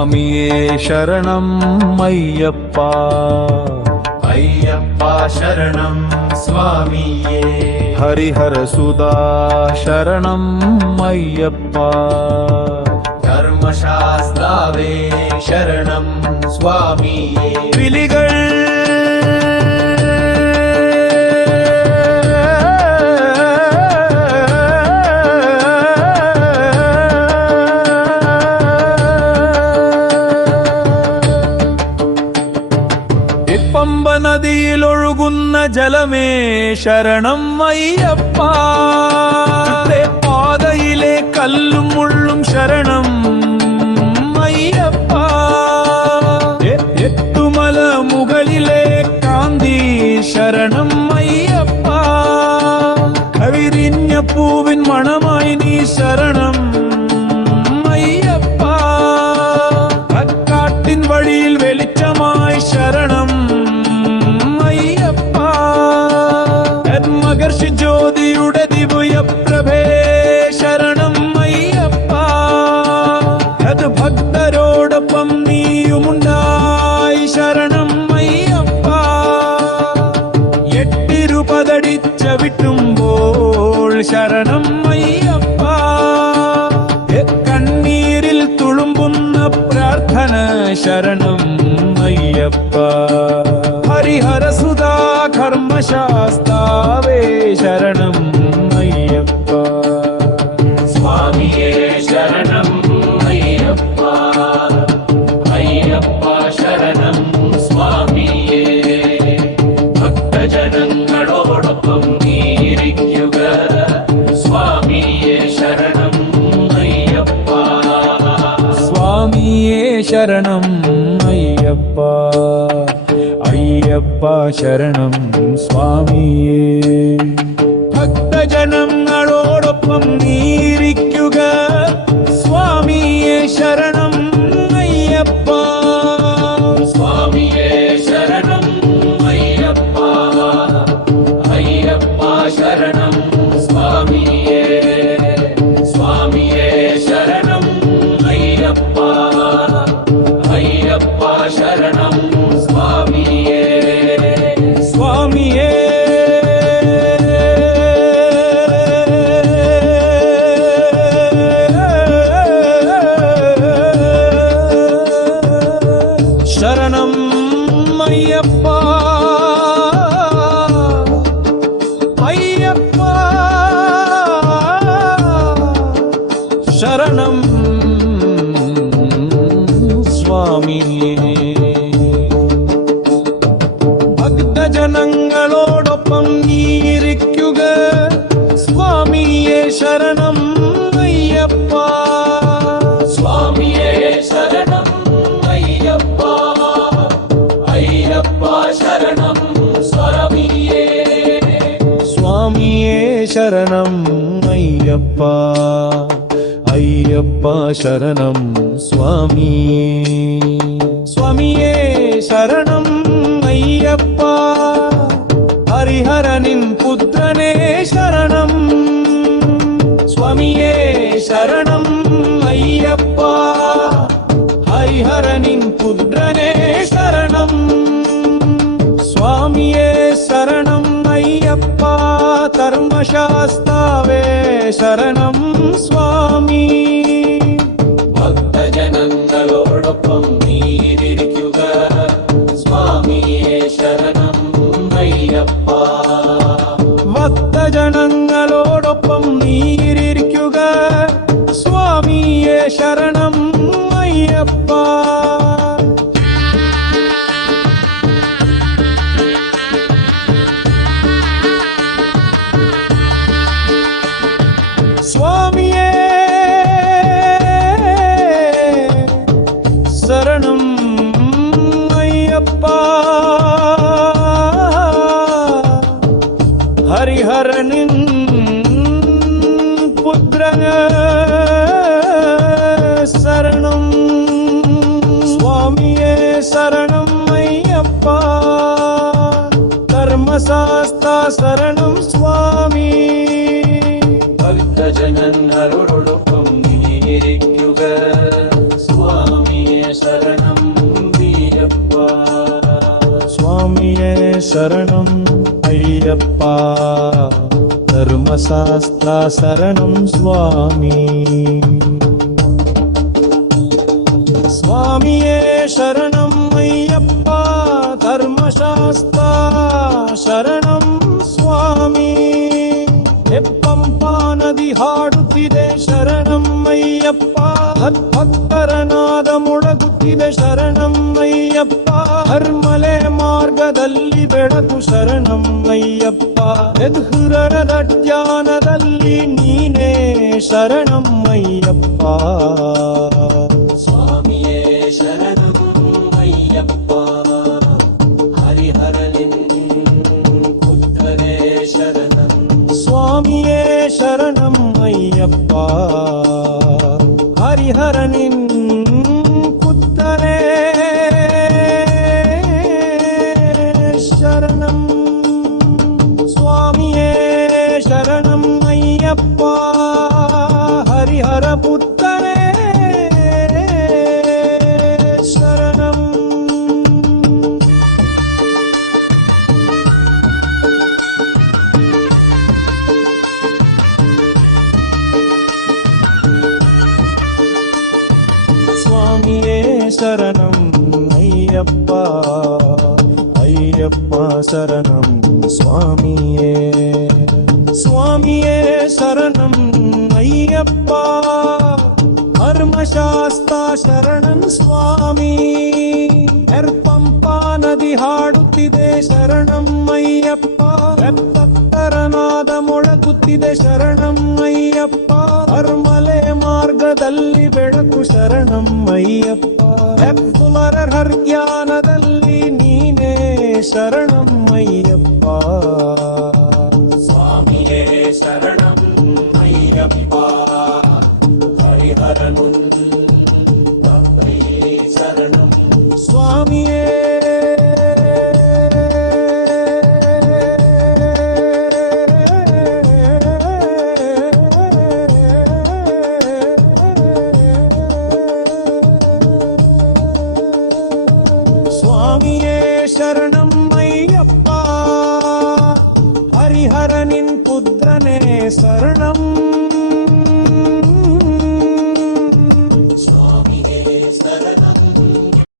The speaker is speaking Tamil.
சுவாமியே சரணம் ஐயப்பா. ஐயப்பா சரணம் சுவாமியே. ஹரிஹர சுதா சரணம் ஐயப்பா. தர்மசாஸ்தாவே சரணம் சுவாமியே. விழிகள் பம்ப நதியில் ஒழுகுന്ന ஜலமே சரணம் ஐயப்பா. பாதையிலே கல்லும் முள்ளும் சரணம் ஐயப்பா. எட்டுமல முகளிலே காந்தி சரணம் ஐயப்பா. கவிரிஞ பூவின் மணமாய் நீ சரணம் ஐயப்பா. அக்காட்டின் வழியில் வெளிச்சமாய் சரணம் ஐயப்பா. மகர்ஷி ஜோதியுட திவ்ய பிரபே சரணம் ஐயப்பா. அது பக்தரோடொப்பம் நீயுமுண்டாய் சரணம் ஐயப்பா. எட்டிருபதடிச்ச விட்டும்போள் சரணம் ஐயப்பா. கண்ணீரில் துளும்புന്ന പ്രാർത്ഥന ശരണം അയ്യപ്പ. ഹരിഹര സുധാ കർമ്മശാസ്താവേ ശരണം അയ്യപ്പ. സ്വാമിയേ ശരണം അയ്യപ്പ. അയ്യപ്പ ശരണം സ്വാമിയേ. ഭക്തജനങ്ങളോടൊപ്പം നീയിരിക്കുക സ്വാമിയേ ശരണം അയ്യപ്പ. സ്വാമിയേ ശരണം അയ്യപ്പ. അയ്യപ്പ ശരണം സ്വാമിയേ. ഭക്തജനങ്ങളോടൊപ്പം നീയിരിക്കുക സ്വാമിയേ ശരണം അയ്യപ്പ. സ്വാമിയേ ശരണം അയ്യപ്പ. അയ്യപ്പ ശരണം സ്വാമിയേ. സ്വാമിയേ ശരണം അയ്യപ്പ. അയ്യപ്പ ശരണം സ്വാമിയേ. സ്വാമിയേ ശരണം അയ്യപ്പ. അയ്യപ്പ ശരണം സ്വാമിയേ. ഭക്തജനങ്ങളോടൊപ്പം നീയിരിക്കുക സ്വാമിയേ ശരണം അയ്യപ്പ. സ്വാമിയേ ശരണം അയ്യപ്പ. അയ്യപ്പ ശരണം സ്വാമിയേ. സ്വാമിയേ ശരണം അയ്യപ്പ. അയ്യപ്പ ശരണം സ്വാമിയേ. സ്വാമിയേ ശരണം അയ്യപ്പ. ഹരിഹരനിൻ പുത്രനേ ശരണം. സ്വാമിയേ ശരണം അയ്യപ്പ. ഹരിഹരനിൻ പുത്രനേ ശരണം. സ്വാമിയേ ശരണം അയ്യപ്പ. ധർമ്മശാസ്താവേ ശരണം സ്വാമി. ഭക്തജനങ്ങളോടൊപ്പം നീയിരിക്കുക സ്വാമിയേ ശരണം അയ്യപ്പ. ഭക്തജനങ്ങളോടൊപ്പം നീയിരിക്കുക സ്വാമിയേ ശരണം അയ്യപ്പ. സ്വാമിയേ ശരണം അയ്യപ്പ. ഹരിഹരനിൻ പുത്രന ശരണം. സ്വാമിയേ ശരണം അയ്യപ്പ. ധർമ്മശാസ്താ ശരണം സ്വാമി. ഭക്തജനങ്ങളോടൊപ്പം നീയിരിക്കുക സ്വാമിയേ ಶರಣಂ ವೀರಪ್ಪ ಸ್ವಾಮಿಯೇ ಶರಣಂ ಅಯ್ಯಪ್ಪ ಧರ್ಮಶಾಸ್ತ್ರ ಶರಣಂ ಸ್ವಾಮಿ ಸ್ವಾಮಿಯೇ ಶರಣಂ ಅಯ್ಯಪ್ಪ ಧರ್ಮಶಾಸ್ತ್ರ ಶರಣಂ ಸ್ವಾಮಿ ಹೆಪ್ಪಂಪ ನದಿ ಹಾಡುತ್ತಿದೆ ಶರಣಂ ಅಯ್ಯಪ್ಪ ಭಕ್ತರ ನಾದ ಮೊಳಗುತ್ತಿದೆ ಶರಣಂ ಅಯ್ಯಪ್ಪ ಹರ್ಮಲೆ ಮಾರ್ಗದಲ್ಲಿ ಬೆಳಕು ಶರಣಂ ಅಯ್ಯಪ್ಪ ಎದುರರದ ಜ್ಞಾನದಲ್ಲಿ ನೀನೇ ಶರಣಂ ಅಯ್ಯಪ್ಪ ಸ್ವಾಮಿಯೇ ಶರಣಂ ಅಯ್ಯಪ್ಪ ಹರಿಹರನಿನ್ ಪುತ್ರನೇ ಶರಣಂ ಸ್ವಾಮಿಯೇ ಶರಣಂ ಅಯ್ಯಪ್ಪ ಹರಿಹರನಿನ್ ಪುತ್ರನೇ ಶರಣಂ ಸ್ವಾಮಿಯೇ ಶರಣಂ ಅಯ್ಯಪ್ಪ ಹರಿಹರ ಪುತ್ರನೇ ಶರಣಂ ಸ್ವಾಮಿಯೇ ಶರಣಂ ಅಯ್ಯಪ್ಪ ಅಯ್ಯಪ್ಪ ಶರಣಂ ಸ್ವಾಮಿಯೇ ಸ್ವಾಮಿಯೇ ಶರಣಂ ಅಯ್ಯಪ್ಪ ಧರ್ಮಶಾಸ್ತ್ರ ಶರಣಂ ಸ್ವಾಮಿ ಎರ್ಪಂಪ ನದಿ ಹಾಡುತ್ತಿದೆ ಶರಣಂ ಅಯ್ಯಪ್ಪ ಭಕ್ತರನಾದ ಮೊಳಗುತ್ತಿದೆ ಶರಣಂ ಅಯ್ಯಪ್ಪ ಹರ್ಮಲೆ ಮಾರ್ಗದಲ್ಲಿ ಬೆಳಕು ಶರಣಂ ಅಯ್ಯಪ್ಪ ಹೆಪ್ಪುಮರರ್ ಜ್ಞಾನದಲ್ಲಿ ನೀನೇ ಶರಣಂ ಅಯ್ಯಪ್ಪ ಸ್ವಾಮಿಯೇ ಶರಣಂ ಅಯ್ಯಪ್ಪ ಹರಿಹರನುನ್ ಶರಣಂ ಸ್ವಾಮಿಯೇ ಸ್ವಾಮಿಯೇ ಶರಣಂ ಅಯ್ಯಪ್ಪ ಹರಿಹರನಿನ್ ಪುತ್ರನೇ ಶರಣಂ